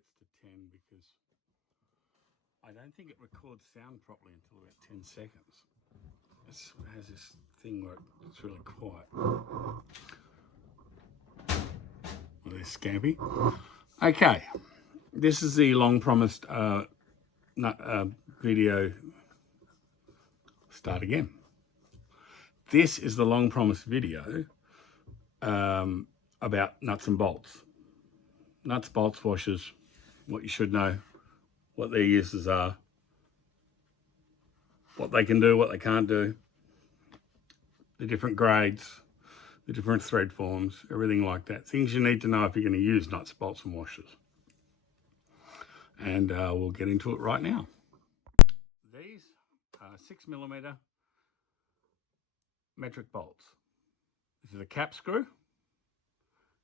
gets to 10 because I don't think it records sound properly until about 10 seconds. It has this thing where it's really quiet. Well, there's Scampy. Okay, this is the long promised video. Start again. This is the long promised video about nuts and bolts. Nuts, bolts, washers, what you should know, what their uses are, what they can do, what they can't do, the different grades, the different thread forms, everything like that. Things you need to know if you're going to use nuts, bolts and washers. And we'll get into it right now. These are 6mm metric bolts. This is a cap screw.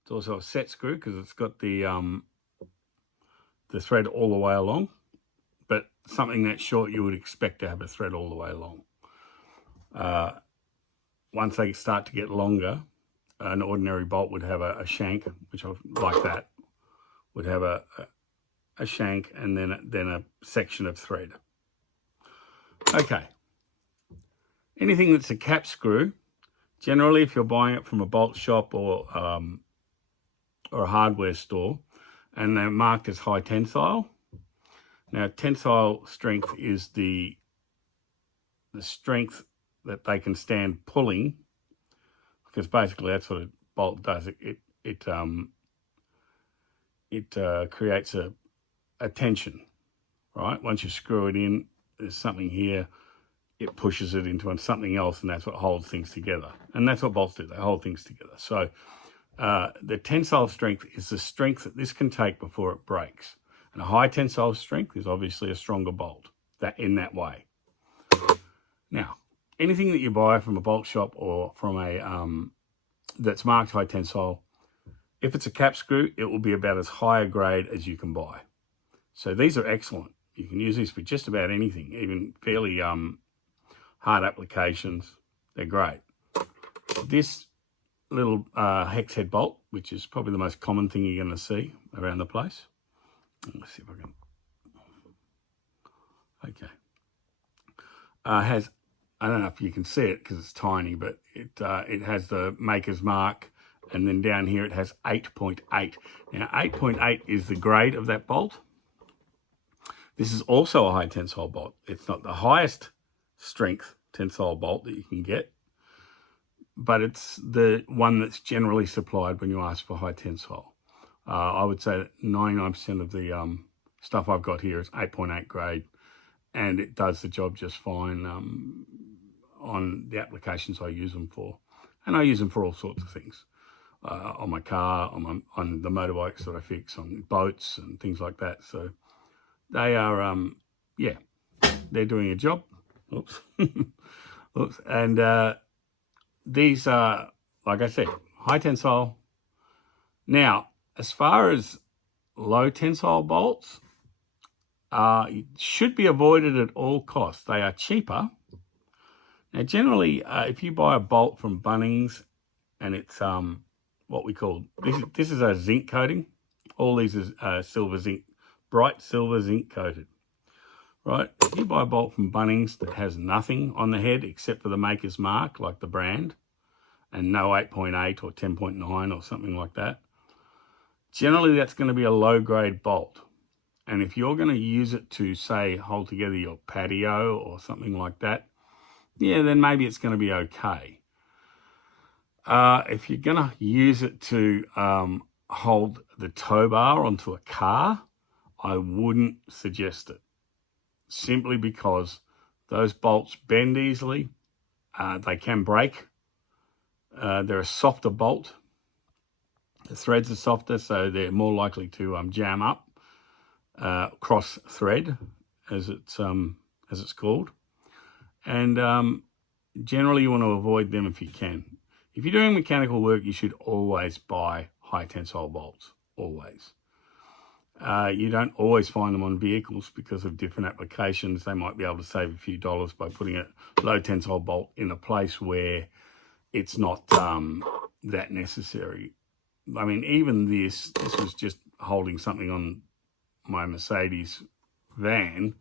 It's also a set screw because it's got the thread all the way along, but something that short you would expect to have a thread all the way along. Once they start to get longer, an ordinary bolt would have a shank, which I like that, would have a shank and then a section of thread. Okay. Anything that's a cap screw, generally if you're buying it from a bolt shop or a hardware store, and they're marked as high tensile. Now, tensile strength is the strength that they can stand pulling, because basically that's what a bolt does. It creates a tension, right? Once you screw it in, there's something here, it pushes it into something else, and that's what holds things together. And that's what bolts do, they hold things together. So the tensile strength is the strength that this can take before it breaks. And a high tensile strength is obviously a stronger bolt in that way. Now, anything that you buy from a bolt shop or from a that's marked high tensile, if it's a cap screw, it will be about as high a grade as you can buy. So these are excellent. You can use these for just about anything, even fairly hard applications. They're great. This little hex head bolt, which is probably the most common thing you're going to see around the place. Let's see if I can. Okay. Has, I don't know if you can see it because it's tiny, but it has the maker's mark, and then down here it has 8.8. Now 8.8 is the grade of that bolt. This is also a high tensile bolt. It's not the highest strength tensile bolt that you can get, but it's the one that's generally supplied when you ask for high tensile. I would say that 99% of the stuff I've got here is 8.8 grade, and it does the job just fine on the applications I use them for. And I use them for all sorts of things. On my car, on the motorbikes that I fix, on boats and things like that. So they are, yeah, they're doing a job. Oops. Oops. And these are, like I said, high tensile. Now, as far as low tensile bolts, should be avoided at all costs. They are cheaper. Now, generally, if you buy a bolt from Bunnings and it's what we call, this is a zinc coating. All these are silver zinc, bright silver zinc coated. Right? If you buy a bolt from Bunnings that has nothing on the head except for the maker's mark, like the brand, and no 8.8 or 10.9 or something like that, generally that's going to be a low-grade bolt. And if you're going to use it to, say, hold together your patio or something like that, yeah, then maybe it's going to be okay. If you're going to use it to hold the tow bar onto a car, I wouldn't suggest it. Simply because those bolts bend easily. They can break. They're a softer bolt. The threads are softer, so they're more likely to jam up, cross thread, as it's called. And generally you want to avoid them if you can. If you're doing mechanical work, you should always buy high tensile bolts, always. You don't always find them on vehicles because of different applications. They might be able to save a few dollars by putting a low tensile bolt in a place where it's not that necessary. I mean, even this was just holding something on my Mercedes van,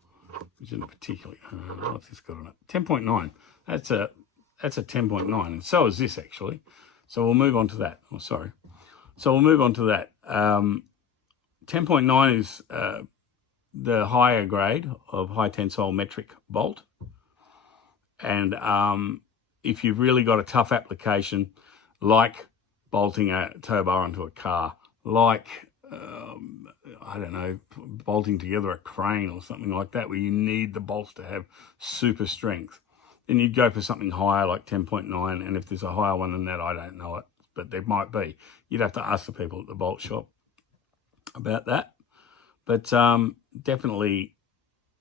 which isn't particularly, what's this got on it? 10.9. That's a 10.9, and so is this actually. So we'll move on to that. Oh, sorry. So we'll move on to that. 10.9 is the higher grade of high tensile metric bolt. And if you've really got a tough application, like bolting a tow bar onto a car, like, I don't know, bolting together a crane or something like that, where you need the bolts to have super strength, then you'd go for something higher like 10.9. And if there's a higher one than that, I don't know it, but there might be. You'd have to ask the people at the bolt shop about that. But definitely,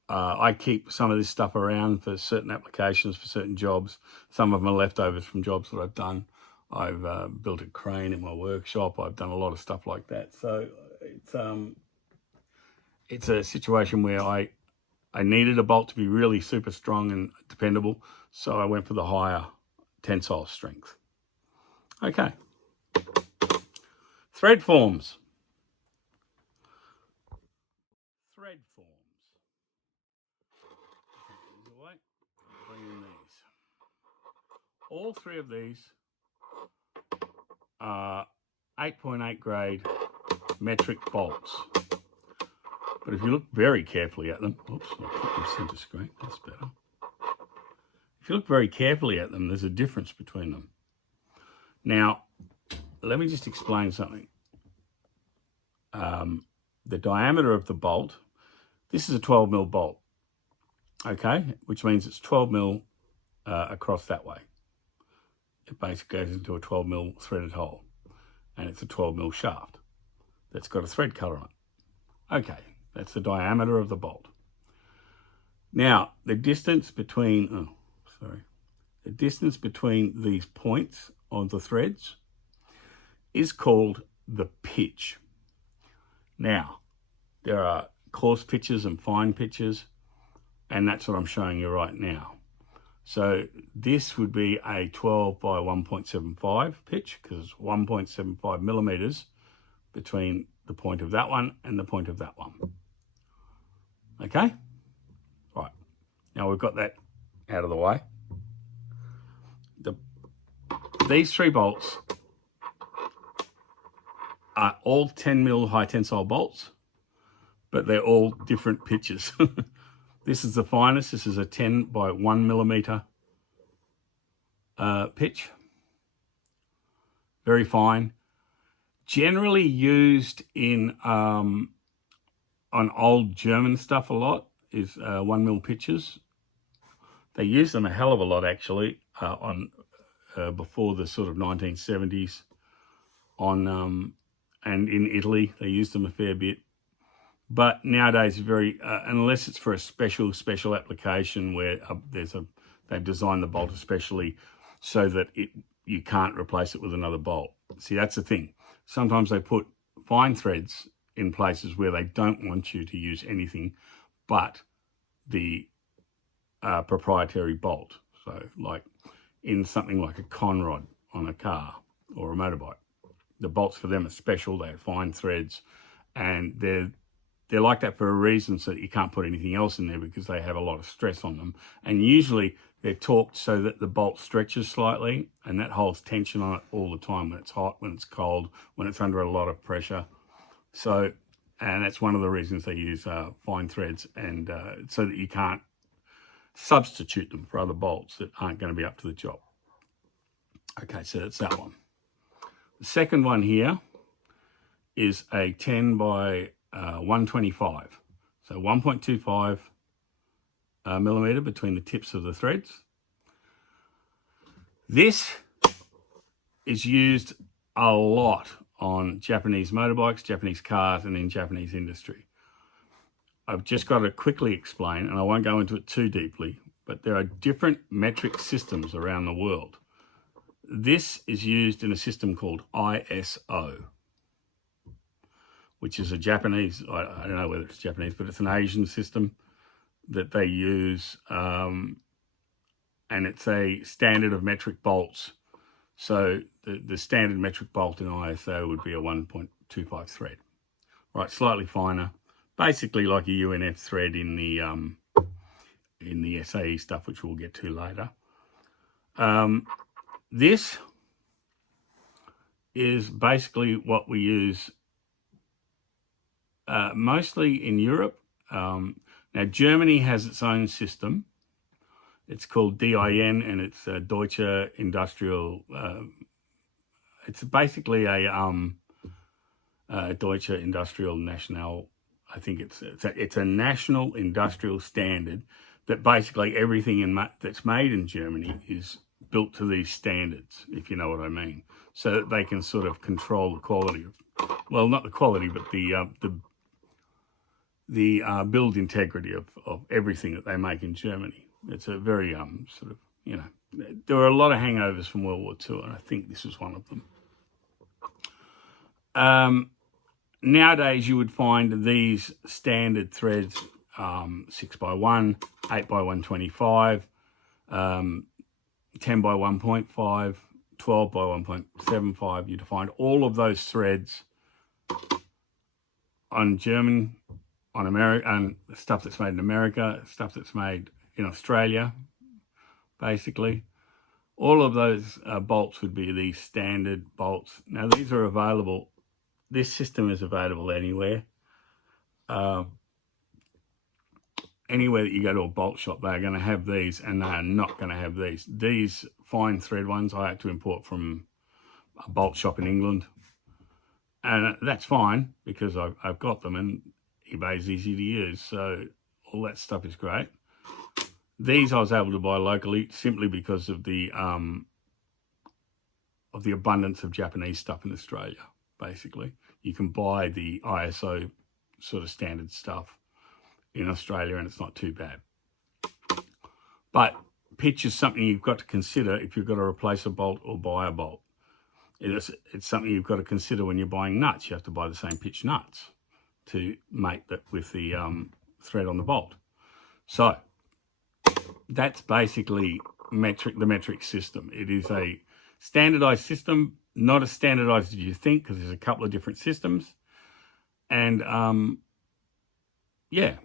I keep some of this stuff around for certain applications, for certain jobs. Some of them are leftovers from jobs that I've done. I've built a crane in my workshop. I've done a lot of stuff like that. So it's a situation where I needed a bolt to be really super strong and dependable. So I went for the higher tensile strength. Okay. Thread forms. Thread forms. These away. Bring in these. All three of these are 8.8 grade metric bolts. But if you look very carefully at them, oops, I'll put them center screen, that's better. If you look very carefully at them, there's a difference between them. Now, let me just explain something. The diameter of the bolt, this is a 12mm bolt, okay, which means it's 12mm across that way. It basically goes into a 12mm threaded hole, and it's a 12mm shaft that's got a thread cutter on it. Okay, that's the diameter of the bolt. Now, the distance between, the distance between these points of the threads is called the pitch. Now, there are coarse pitches and fine pitches, and that's what I'm showing you right now. So this would be a 12 by 1.75 pitch, because it's 1.75 millimeters between the point of that one and the point of that one. Okay? Right. Now we've got that out of the way. These three bolts are all 10mm high tensile bolts, but they're all different pitches. This is the finest. This is a 10 by 1 millimeter pitch. Very fine. Generally used in on old German stuff a lot is 1mm pitches. They use them a hell of a lot actually on before the sort of 1970s on and in Italy they used them a fair bit. But nowadays, unless it's for a special application where they've designed the bolt especially so that you can't replace it with another bolt. See, that's the thing. Sometimes they put fine threads in places where they don't want you to use anything but the proprietary bolt. So like in something like a conrod on a car or a motorbike, the bolts for them are special. They have fine threads, and they're like that for a reason, so that you can't put anything else in there because they have a lot of stress on them. And usually they're torqued so that the bolt stretches slightly, and that holds tension on it all the time when it's hot, when it's cold, when it's under a lot of pressure. So, and that's one of the reasons they use fine threads, and so that you can't substitute them for other bolts that aren't going to be up to the job. Okay, so that's that one. The second one here is a 10 by 125. So 1.25 millimeter between the tips of the threads. This is used a lot on Japanese motorbikes, Japanese cars, and in Japanese industry. I've just got to quickly explain, and I won't go into it too deeply, but there are different metric systems around the world. This is used in a system called ISO, which is a Japanese, I don't know whether it's Japanese, but it's an Asian system that they use, and it's a standard of metric bolts. So the standard metric bolt in ISO would be a 1.25 thread, right? Slightly finer, basically like a UNF thread in the SAE stuff, which we'll get to later. This is basically what we use mostly in Europe. Now, Germany has its own system. It's called DIN, and it's Deutsche Industrial. It's basically a Deutsche Industrial National. I think it's a national industrial standard that basically everything that's made in Germany is built to these standards, if you know what I mean, so that they can sort of control the quality of, well, not the quality, but the build integrity of everything that they make in Germany. It's a very sort of, you know, there were a lot of hangovers from World War II, and I think this was one of them. Nowadays, you would find these standard threads 6x1, 8x125, 10 by 1.5, 12 by 1.75. You'd find all of those threads on German, on America, and stuff that's made in America, stuff that's made in Australia, basically. All of those bolts would be these standard bolts. Now, these are available. This system is available anywhere. Anywhere that you go to a bolt shop, they're going to have these, and they are not going to have these. These fine thread ones I had to import from a bolt shop in England. And that's fine because I've got them, and eBay's easy to use. So all that stuff is great. These I was able to buy locally simply because of the abundance of Japanese stuff in Australia, basically. You can buy the ISO sort of standard stuff in Australia, and it's not too bad. But pitch is something you've got to consider if you've got to replace a bolt or buy a bolt. It's something you've got to consider when you're buying nuts. You have to buy the same pitch nuts to mate that with the thread on the bolt. So that's basically the metric system. It is a standardized system, not as standardized as you think, because there's a couple of different systems. And yeah,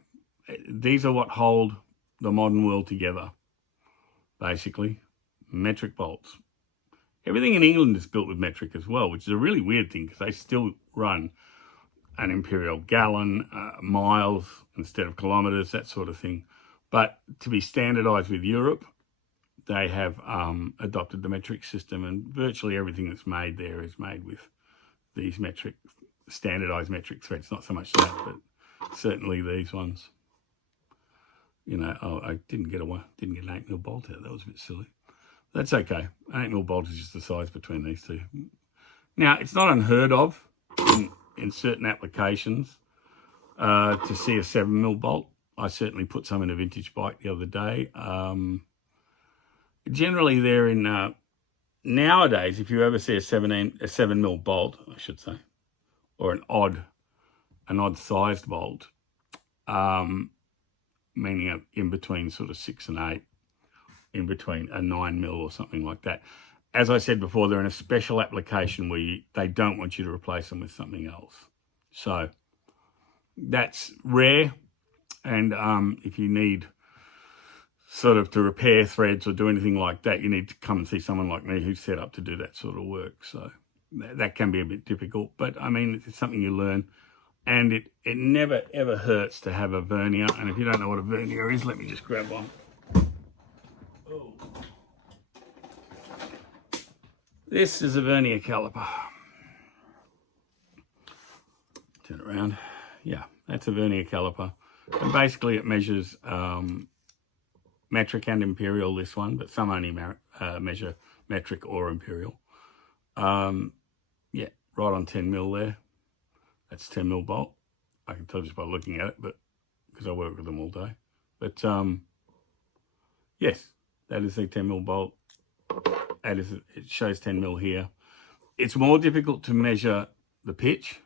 these are what hold the modern world together, basically. Metric bolts. Everything in England is built with metric as well, which is a really weird thing because they still run an imperial gallon, miles instead of kilometres, that sort of thing. But to be standardised with Europe, they have adopted the metric system, and virtually everything that's made there is made with these standardised metric threads. Not so much that, but certainly these ones. You know, I didn't get an 8mm bolt out. That was a bit silly. That's okay. An 8mm bolt is just the size between these two. Now, it's not unheard of in certain applications to see a 7mm bolt. I certainly put some in a vintage bike the other day. Generally, they're in... nowadays, if you ever see a 7mm bolt, I should say, or an odd-sized bolt, meaning in between sort of 6 and 8, in between a 9mm or something like that. As I said before, they're in a special application where they don't want you to replace them with something else. So that's rare. And if you need sort of to repair threads or do anything like that, you need to come and see someone like me who's set up to do that sort of work. So that can be a bit difficult, but I mean, it's something you learn. And it never, ever hurts to have a vernier. And if you don't know what a vernier is, let me just grab one. Oh. This is a vernier caliper. Turn it around. Yeah, that's a vernier caliper. And basically it measures metric and imperial, this one, but some only measure metric or imperial. Yeah, right on 10mm there. That's 10mm bolt. I can tell just by looking at it, but because I work with them all day. But yes, that is a 10mm bolt. It shows 10mm here. It's more difficult to measure the pitch.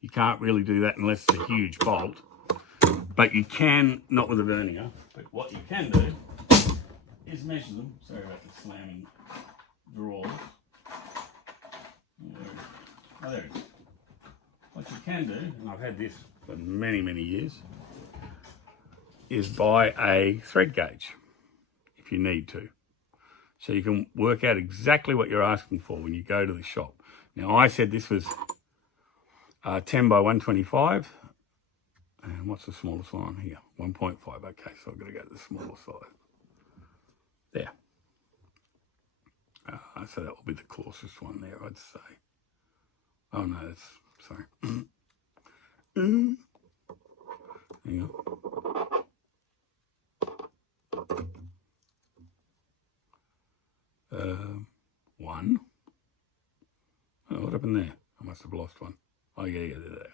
You can't really do that unless it's a huge bolt. But you can, not with a vernier, but what you can do is measure them. Sorry about the slamming drawers. Oh, there it is. What you can do, and I've had this for many, many years, is buy a thread gauge if you need to. So you can work out exactly what you're asking for when you go to the shop. Now, I said this was 10 by 125. And what's the smallest one on here? 1.5. Okay, so I've got to go to the smaller size. There. So that will be the closest one there, I'd say. Oh, no, that's... Sorry. Hang on. One. Oh, what happened there? I must have lost one. Oh, yeah, there.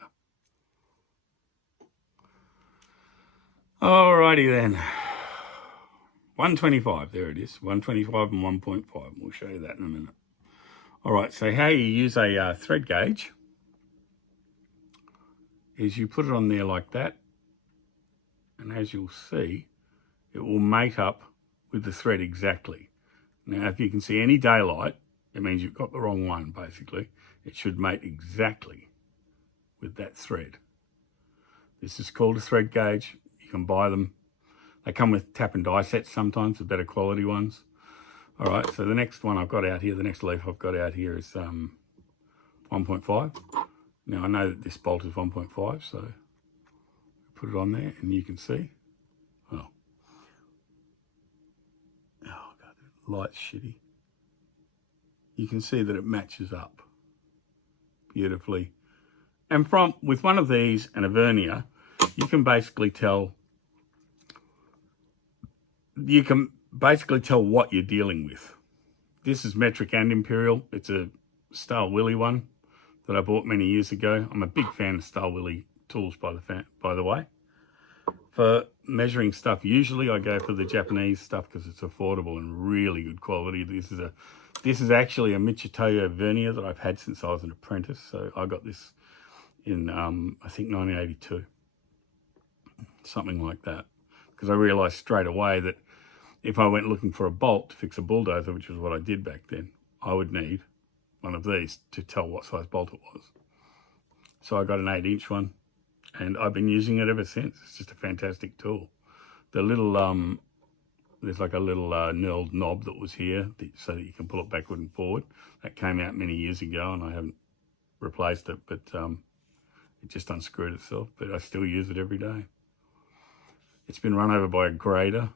Alrighty then. 125, there it is. 125 and 1.5. We'll show you that in a minute. All right, so how you use a thread gauge is you put it on there like that, and as you'll see, it will mate up with the thread exactly. Now, if you can see any daylight, it means you've got the wrong one, basically. It should mate exactly with that thread. This is called a thread gauge. You can buy them. They come with tap and die sets sometimes, the better quality ones. All right, so the next one I've got out here, the next leaf I've got out here is 1.5. Now, I know that this bolt is 1.5, so put it on there and you can see. Oh God, the light's shitty. You can see that it matches up beautifully. And with one of these and a vernier, you can basically tell what you're dealing with. This is metric and imperial. It's a Stahl Willy one that I bought many years ago. I'm a big fan of Stahl Willy tools, by the way. For measuring stuff, usually I go for the Japanese stuff because it's affordable and really good quality. This is actually a Michitoyo vernier that I've had since I was an apprentice. So I got this in, I think, 1982. Something like that. Because I realised straight away that if I went looking for a bolt to fix a bulldozer, which is what I did back then, I would need one of these to tell what size bolt it was. So I got an 8-inch one, and I've been using it ever since. It's just a fantastic tool. The little, there's like a little knurled knob that was here so that you can pull it backward and forward. That came out many years ago, and I haven't replaced it, but it just unscrewed itself, but I still use it every day. It's been run over by a grader.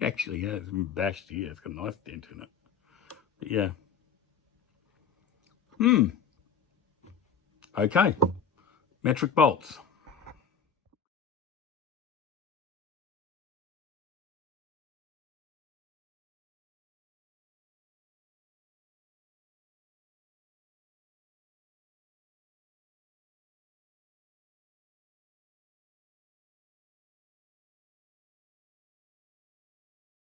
Actually, yeah, it's been bashed here. It's got a nice dent in it. But yeah. Okay. Metric bolts.